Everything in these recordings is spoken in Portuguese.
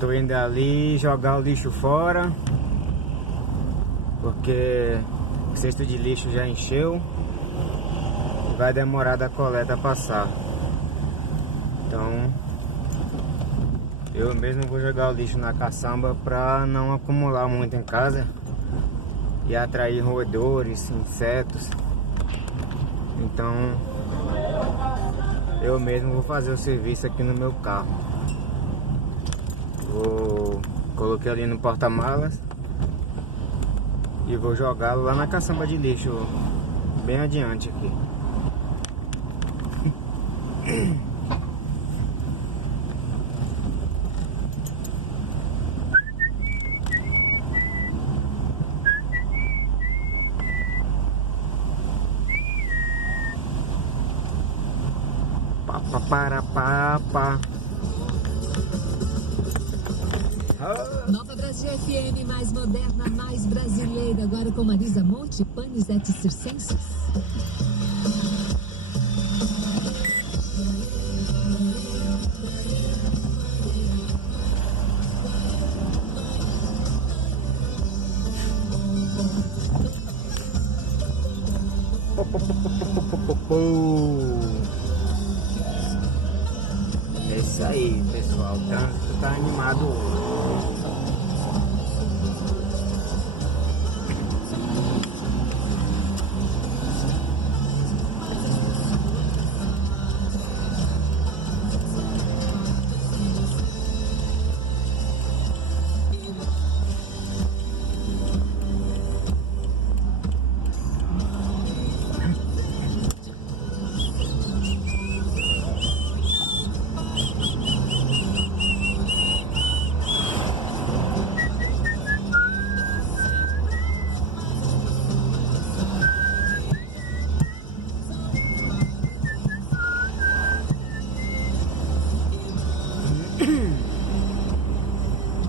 Tô indo ali jogar o lixo fora, porque o cesto de lixo já encheu e vai demorar da coleta passar. Então eu mesmo vou jogar o lixo na caçamba para não acumular muito em casa e atrair roedores, insetos. Então eu mesmo vou fazer o serviço aqui no meu carro. Coloquei ali no porta-malas e vou jogá-lo lá na caçamba de lixo, bem adiante aqui. Para papa. Nova Brasil FM, mais moderna, mais brasileira. Agora com Marisa Monte, Panis et Circenses. É isso aí, pessoal. O trânsito tá animado hoje.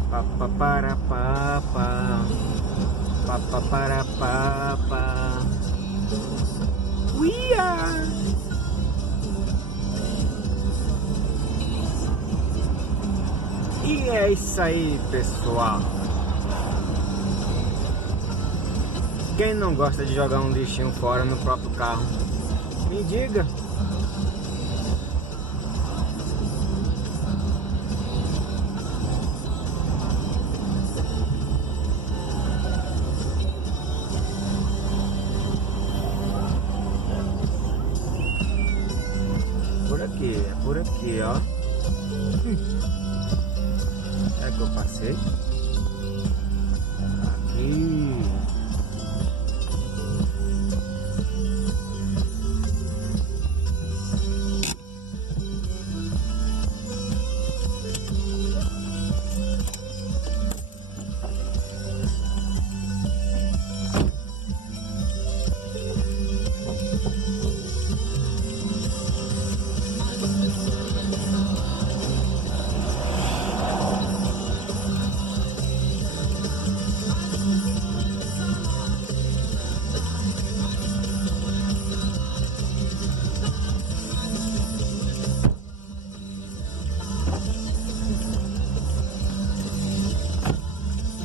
Papa para papa, papa para papa. We are. E é isso aí, pessoal. Quem não gosta de jogar um lixinho fora no próprio carro? Me diga. É por aqui, ó. É que eu passei? Aqui.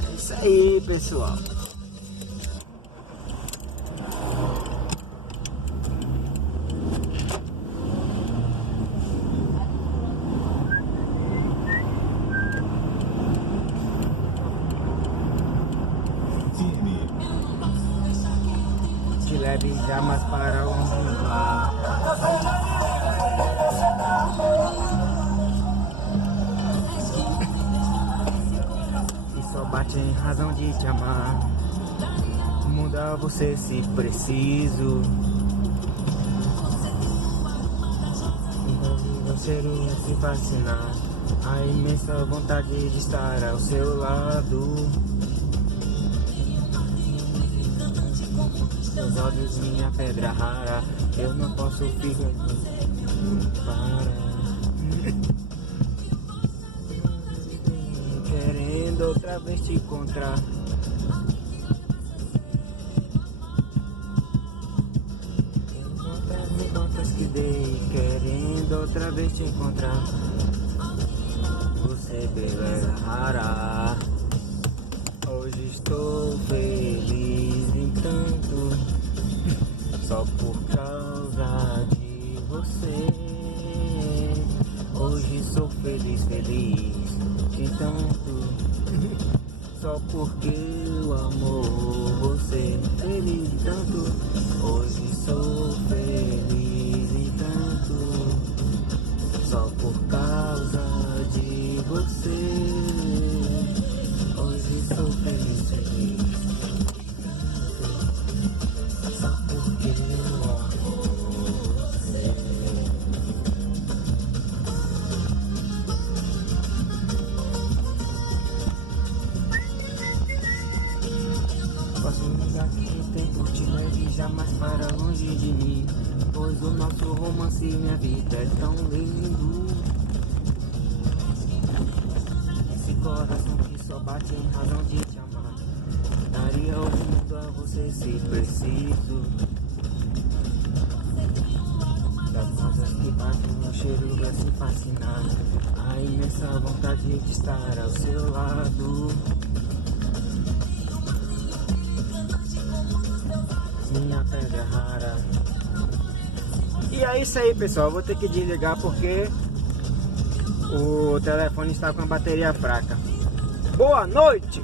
É isso aí, pessoal. Que leve já mais para onde vai. Bate em razão de te amar, mudar você se preciso. Você iria se fascinar, a imensa vontade de estar ao seu lado. Seus olhos, minha pedra rara, eu não posso ficar para. Querendo outra vez te encontrar. Quantas voltas que dei, querendo outra vez te encontrar. você, beleza rara. Hoje estou feliz em tanto, só por causa de você. Hoje sou feliz, feliz de tanto, só porque eu amo você. Feliz de tanto, hoje sou feliz em tanto, só por causa de você. Hoje sou feliz, feliz, só porque eu amo você. Posso negar que o tempo te leve jamais para longe de mim, pois o nosso romance e minha vida é tão lindo. Esse coração que só bate em razão de te amar, daria o mundo a você se preciso. Das rosas que batem no cheiro vai se fascinar, a imensa vontade de estar ao seu lado. Minha pedra rara. E é isso aí, pessoal. Eu vou ter que desligar porque o telefone está com a bateria fraca. Boa noite!